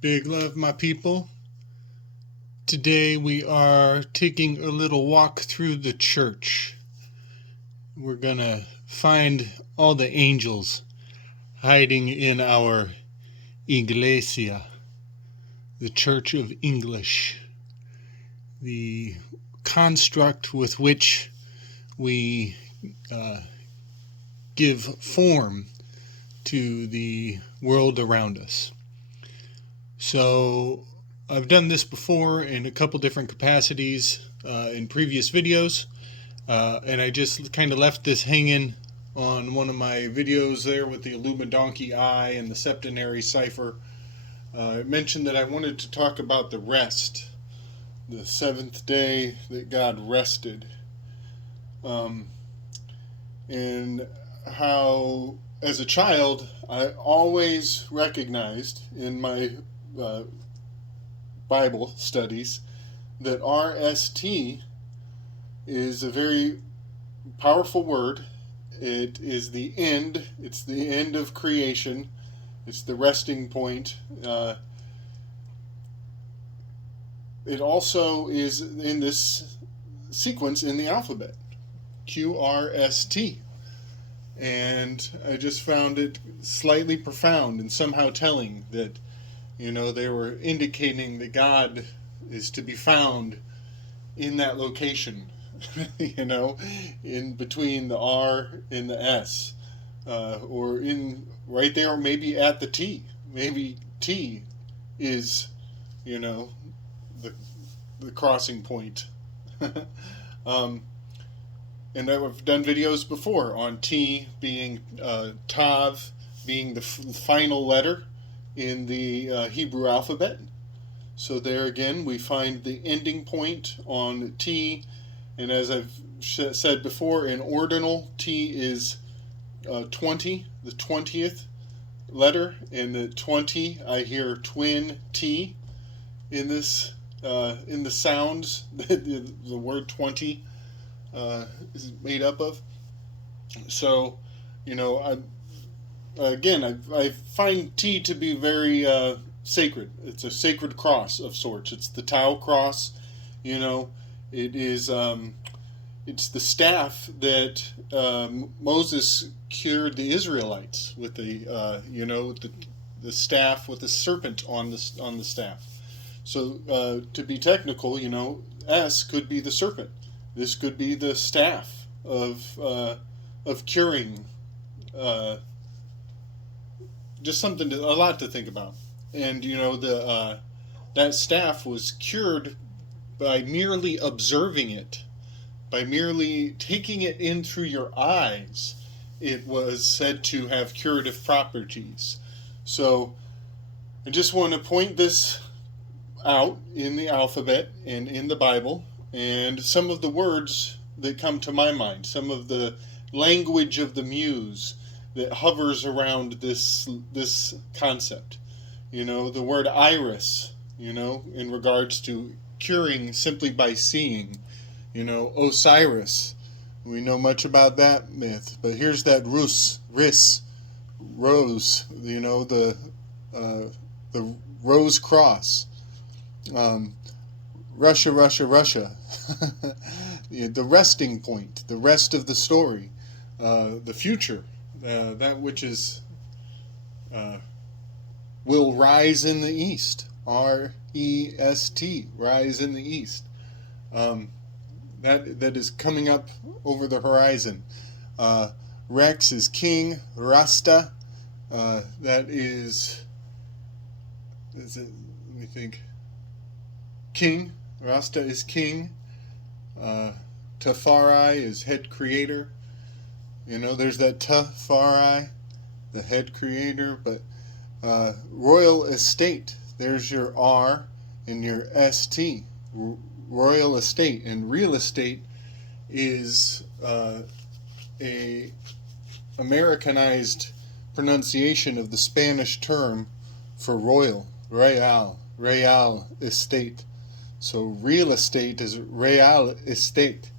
Big love, my people. Today we are taking a little walk through the church. We're going to find all the angels hiding in our iglesia, the Church of English, the construct with which we give form to the world around us. So I've done this before in a couple different capacities in previous videos, and I just kind of left this hanging on one of my videos there with the Illumidonkey eye and the septenary cipher. I mentioned that I wanted to talk about the rest, the seventh day that God rested, and how as a child I always recognized in my Bible studies that RST is a very powerful word. It is the end. It's the end of creation. It's the resting point. It also is in this sequence in the alphabet, QRST. And I just found it slightly profound and somehow telling that they were indicating that God is to be found in that location, in between the R and the S, or in right there, or maybe at the T. Maybe T is, the crossing point. And I've done videos before on T being Tav, being the final letter in the Hebrew alphabet. So there again, we find the ending point on T, and as I've said before, in ordinal, T is 20, the 20th letter, and the 20, I hear twin T in this, in the sounds the word 20 is made up of. So, I find T to be very sacred. It's a sacred cross of sorts. It's the Tau cross. It is. It's the staff that Moses cured the Israelites with the staff with the serpent on the staff. So to be technical, S could be the serpent. This could be the staff of curing. Just something, a lot to think about. And that staff was cured by merely observing it, by merely taking it in through your eyes. It was said to have curative properties. So I just want to point this out in the alphabet and in the Bible, and some of the words that come to my mind, some of the language of the muse that hovers around this concept. The word iris, in regards to curing simply by seeing. Osiris. We know much about that myth, but here's that rose, the rose cross. Russia. The resting point, the rest of the story, the future, that which is will rise in the east. R-E-S-T, rise in the east. That is coming up over the horizon. Rex is king. Rasta, that is it? Let me think. King. Rasta is king. Tafari is head creator. There's that Tafari, the head creator, but royal estate, there's your R and your ST. Royal estate, and real estate is a Americanized pronunciation of the Spanish term for royal, real estate. So real estate is real estate.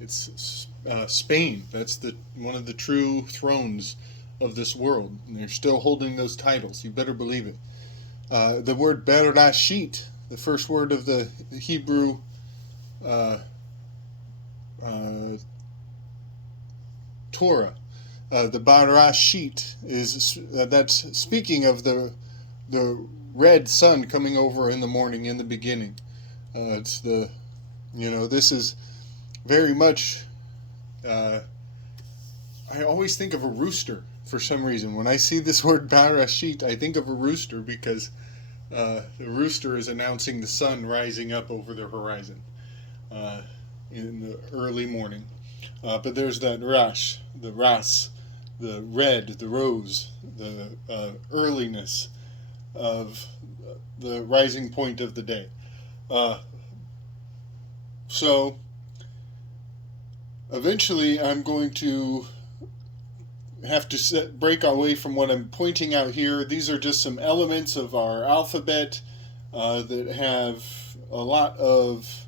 It's Spain. That's one of the true thrones of this world, and they're still holding those titles. You better believe it. The word berashit, the first word of the Hebrew uh, uh, Torah. The Barashit is that's speaking of the red sun coming over in the morning in the beginning. It's the this is very much. I always think of a rooster for some reason. When I see this word Barashit, I think of a rooster because the rooster is announcing the sun rising up over the horizon in the early morning. But there's that rash, the ras, the red, the rose, the earliness of the rising point of the day. So eventually I'm going to have to break away from what I'm pointing out here. These are just some elements of our alphabet that have a lot of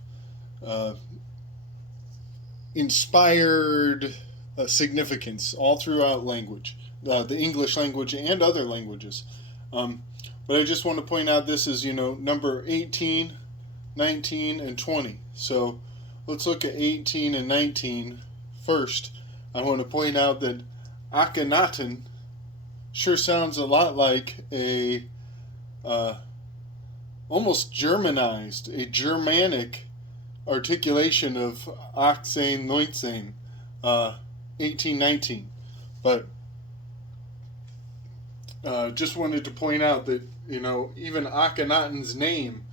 inspired significance all throughout language, the English language and other languages. But I just want to point out this is, number 18, 19, and 20. So let's look at 18 and 19 first. I want to point out that Akhenaten sure sounds a lot like a almost Germanized, a Germanic articulation of Achtzehn, Neunzehn, 1819. But just wanted to point out that, even Akhenaten's name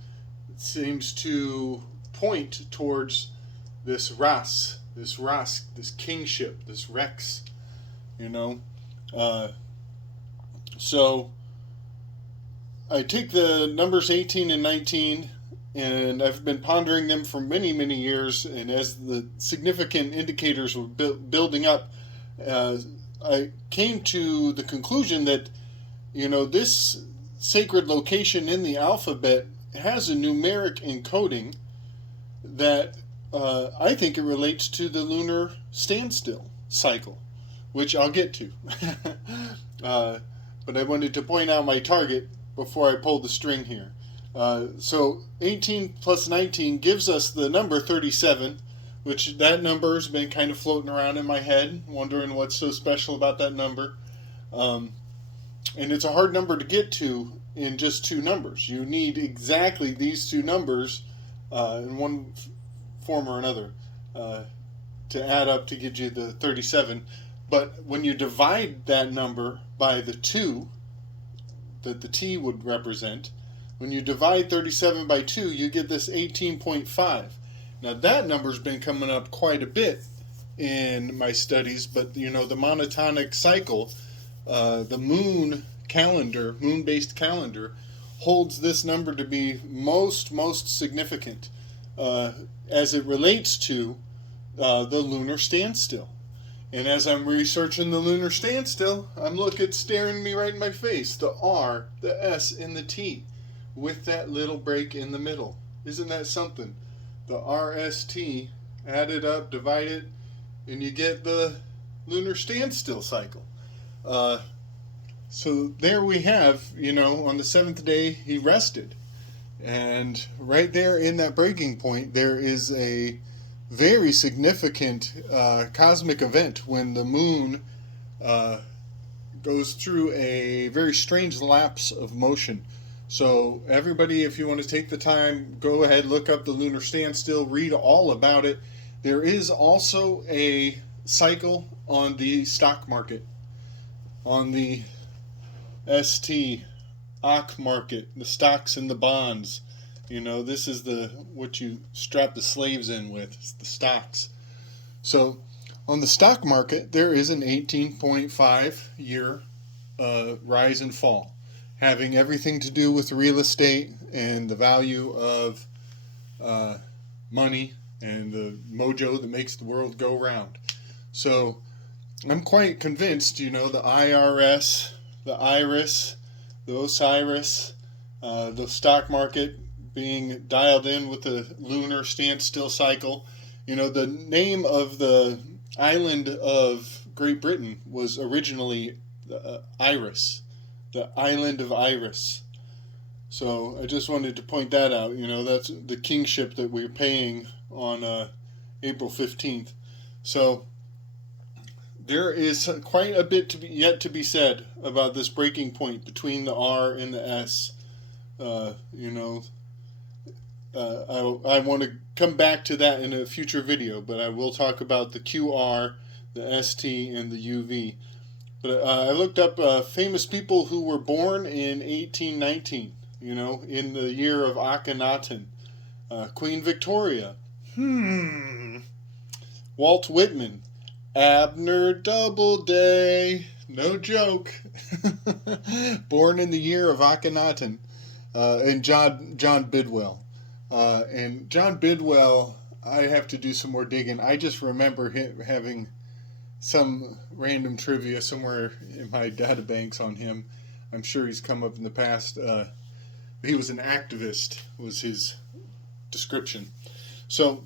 seems to point towards this ras, this kingship, this rex, So I take the numbers 18 and 19, and I've been pondering them for many, many years, and as the significant indicators were building up, I came to the conclusion that, this sacred location in the alphabet has a numeric encoding that I think it relates to the lunar standstill cycle, which I'll get to. But I wanted to point out my target before I pull the string here. So 18 plus 19 gives us the number 37, which that number has been kind of floating around in my head, wondering what's so special about that number. And it's a hard number to get to in just two numbers. You need exactly these two numbers in one form or another to add up to get you the 37. But when you divide that number by the 2 that the T would represent, when you divide 37 by 2, you get this 18.5. Now that number's been coming up quite a bit in my studies, but the monotonic cycle, the moon-based calendar, holds this number to be most significant as it relates to the lunar standstill. And as I'm researching the lunar standstill, I'm staring me right in my face, the R, the S, and the T, with that little break in the middle. Isn't that something? The RST, add it up, divide it, and you get the lunar standstill cycle. So there we have, on the seventh day he rested. And right there in that breaking point, there is a very significant cosmic event when the moon goes through a very strange lapse of motion. So everybody, if you want to take the time, go ahead, look up the lunar standstill, read all about it. There is also a cycle on the stock market, on the ST, OC market, the stocks and the bonds. This is what you strap the slaves in with, it's the stocks. So on the stock market, there is an 18.5 year rise and fall, having everything to do with real estate and the value of money and the mojo that makes the world go round. So I'm quite convinced, the IRS, the IRIS, the Osiris, the stock market being dialed in with the lunar standstill cycle. The name of the island of Great Britain was originally Iris, the island of Iris. So I just wanted to point that out. That's the kingship that we're paying on April 15th. So there is quite a bit yet to be said about this breaking point between the R and the S. Uh, you know, I want to come back to that in a future video, but I will talk about the QR, the ST, and the UV. But I looked up famous people who were born in 1819, in the year of Akhenaten. Queen Victoria. Walt Whitman. Abner Doubleday. No joke. Born in the year of Akhenaten. And John Bidwell. And John Bidwell, I have to do some more digging. I just remember him having some random trivia somewhere in my databanks on him. I'm sure he's come up in the past. He was an activist, was his description. So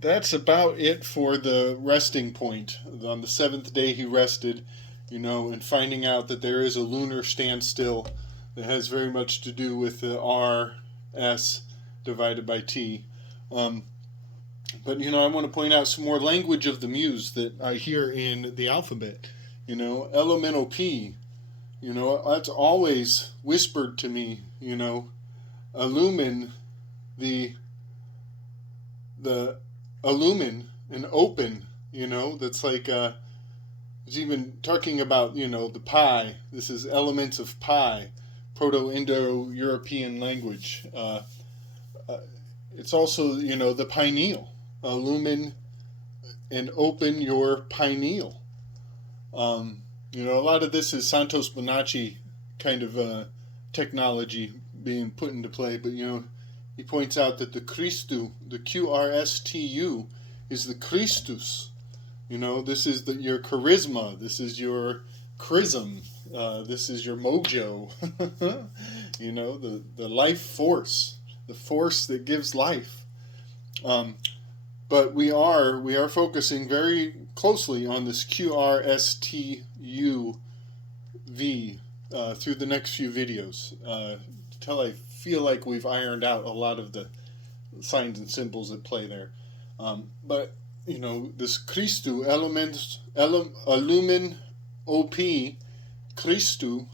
that's about it for the resting point. On the seventh day he rested, and finding out that there is a lunar standstill that has very much to do with the RS divided by T. But, I want to point out some more language of the muse that I hear in the alphabet. Elemental P. That's always whispered to me, illumine the illumine and open, that's like, it's even talking about, the pi. This is elements of pi, Proto-Indo-European language. It's also, the pineal. Illumine and open your pineal. A lot of this is Santos Bonacci kind of technology being put into play, but he points out that the Christu, the QRSTU, is the Christus. This is your charisma. This is your chrism. This is your mojo. The life force, the force that gives life. But we are focusing very closely on this QRSTUV through the next few videos until I feel like we've ironed out a lot of the signs and symbols that play there. But this Christu illumin OP Christu.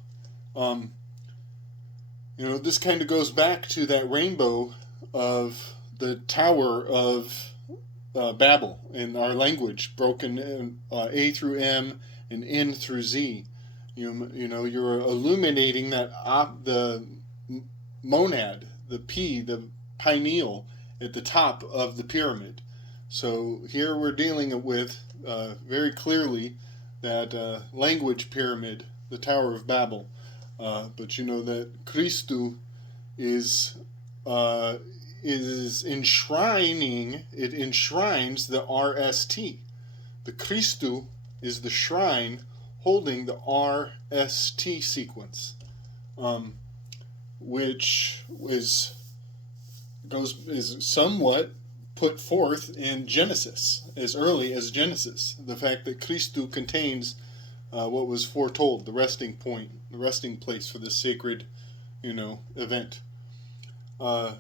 This kind of goes back to that rainbow of the Tower of Babel in our language, broken in A through M and N through Z. You're illuminating that the monad, the P, the pineal at the top of the pyramid. So here we're dealing with very clearly that language pyramid, the Tower of Babel. But that Christu is enshrining, it enshrines the RST. The Christu is the shrine holding the RST sequence, which is somewhat put forth in Genesis, as early as Genesis. The fact that Christu contains what was foretold, the resting point, the resting place for this sacred, event.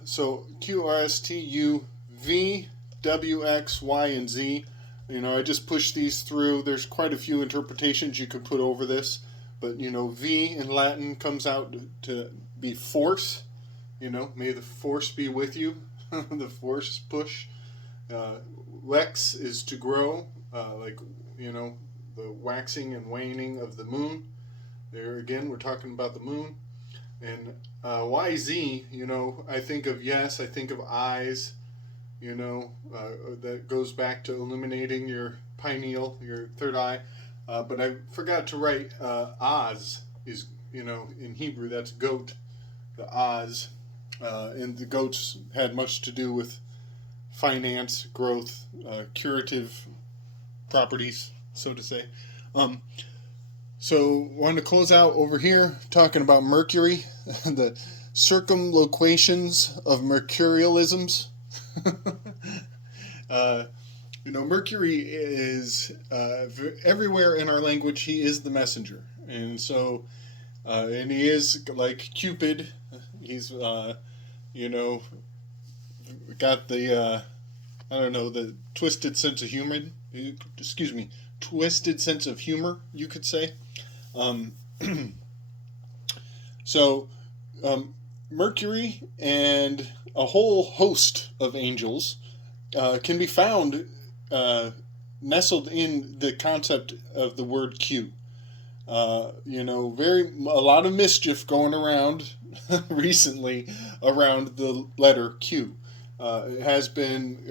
So Q, R, S, T, U, V, W, X, Y, and Z. I just pushed these through. There's quite a few interpretations you could put over this. But, V in Latin comes out to be force. May the force be with you. The force push. Lex is to grow, the waxing and waning of the moon. There again, we're talking about the moon. And YZ, I think of yes, I think of eyes, that goes back to illuminating your pineal, your third eye. But I forgot to write Oz is, in Hebrew, that's goat, the Oz. And the goats had much to do with finance, growth, curative properties, so to say. So, wanted to close out over here talking about Mercury, the circumlocutions of Mercurialisms. Mercury is everywhere in our language. He is the messenger, and so And he is like Cupid. He's you know got the I don't know, the twisted sense of humor. Excuse me, twisted sense of humor, you could say. Um, so Mercury and a whole host of angels can be found nestled in the concept of the word Q. A lot of mischief going around recently around the letter Q. It has been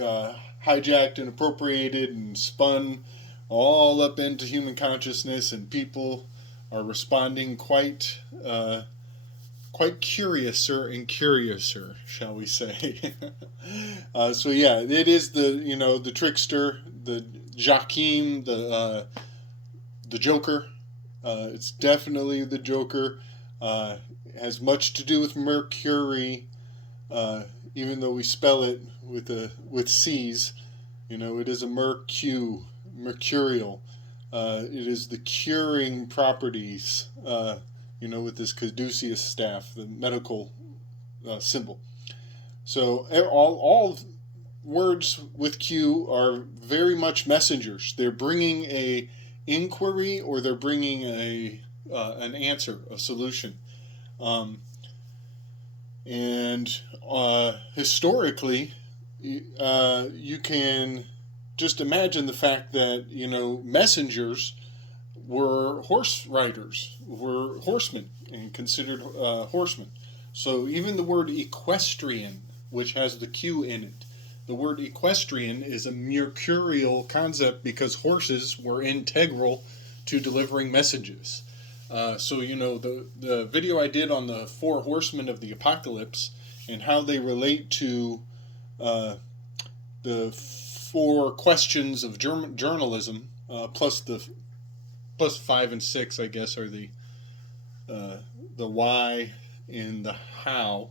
hijacked and appropriated and spun all up into human consciousness, and people are responding quite curiouser and curiouser, shall we say? So yeah, it is the trickster, the Jakim, the Joker. It's definitely the Joker. It has much to do with Mercury, even though we spell it with C's. It is a mercurial. It is the curing properties. With this caduceus staff, the medical symbol. So all words with Q are very much messengers. They're bringing a inquiry, or they're bringing an answer, a solution. And historically, you can just imagine the fact that messengers were horse riders, were horsemen, and considered horsemen. So even the word equestrian, which has the Q in it, the word equestrian is a mercurial concept because horses were integral to delivering messages. The video I did on the four horsemen of the apocalypse and how they relate to the four questions of journalism, plus 5 and 6, I guess, are the why and the how.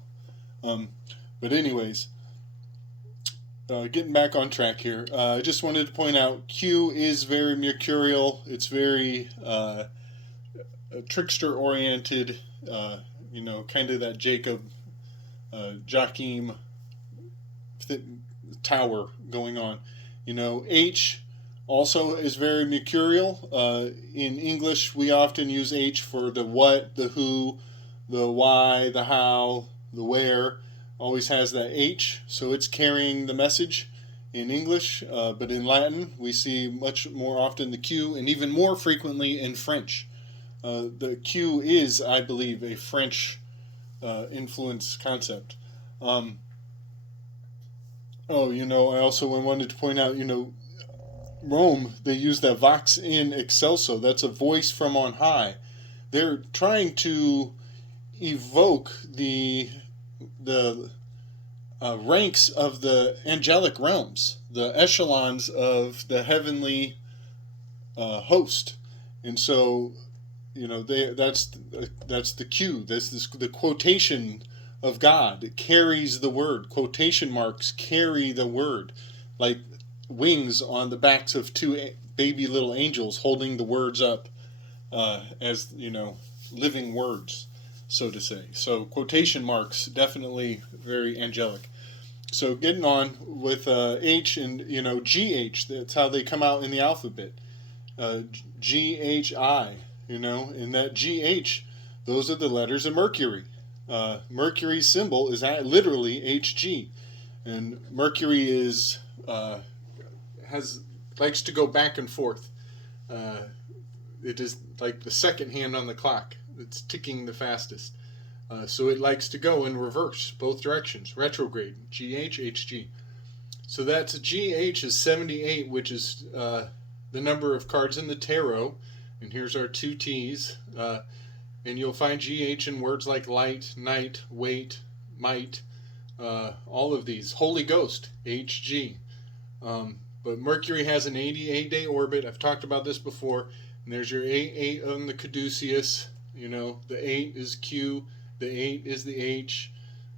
But anyways, getting back on track here, I just wanted to point out Q is very mercurial. It's very trickster-oriented, kind of that Jacob, Joachim tower going on. H also is very mercurial. In English, we often use H for the what, the who, the why, the how, the where. Always has that H, so it's carrying the message in English. But in Latin, we see much more often the Q, and even more frequently in French. The Q is, I believe, a French influence concept. I also wanted to point out, Rome, they use that vox in excelso. That's a voice from on high. They're trying to evoke the ranks of the angelic realms, the echelons of the heavenly host, and so that's the Q. That's the quotation of God. It carries the word. Quotation marks carry the word, like wings on the backs of two baby little angels holding the words up as living words, so to say. So quotation marks, definitely very angelic. So getting on with H and GH, that's how they come out in the alphabet. GHI, and that GH, those are the letters of Mercury. Mercury's symbol is literally HG, and Mercury is likes to go back and forth. It is like the second hand on the clock. It's ticking the fastest. So it likes to go in reverse, both directions, retrograde, GH, HG. So that's GH is 78, which is the number of cards in the tarot. And here's our two T's. And you'll find GH in words like light, night, weight, might, all of these. Holy Ghost, HG. But Mercury has an 88-day orbit. I've talked about this before. And there's your 8 on the caduceus. The 8 is Q. The 8 is the H.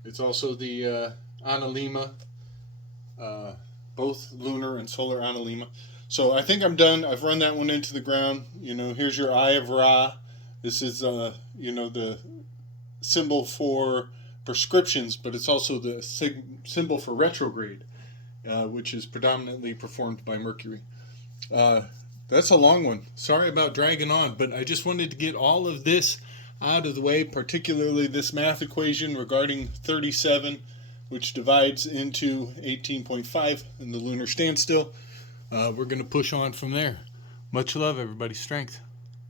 It's also the analemma, both lunar and solar analemma. So I think I'm done. I've run that one into the ground. Here's your Eye of Ra. This is, the symbol for prescriptions, but it's also the symbol for retrograde, which is predominantly performed by Mercury. That's a long one. Sorry about dragging on, but I just wanted to get all of this out of the way, particularly this math equation regarding 37, which divides into 18.5 in the lunar standstill. We're going to push on from there. Much love, everybody. Strength.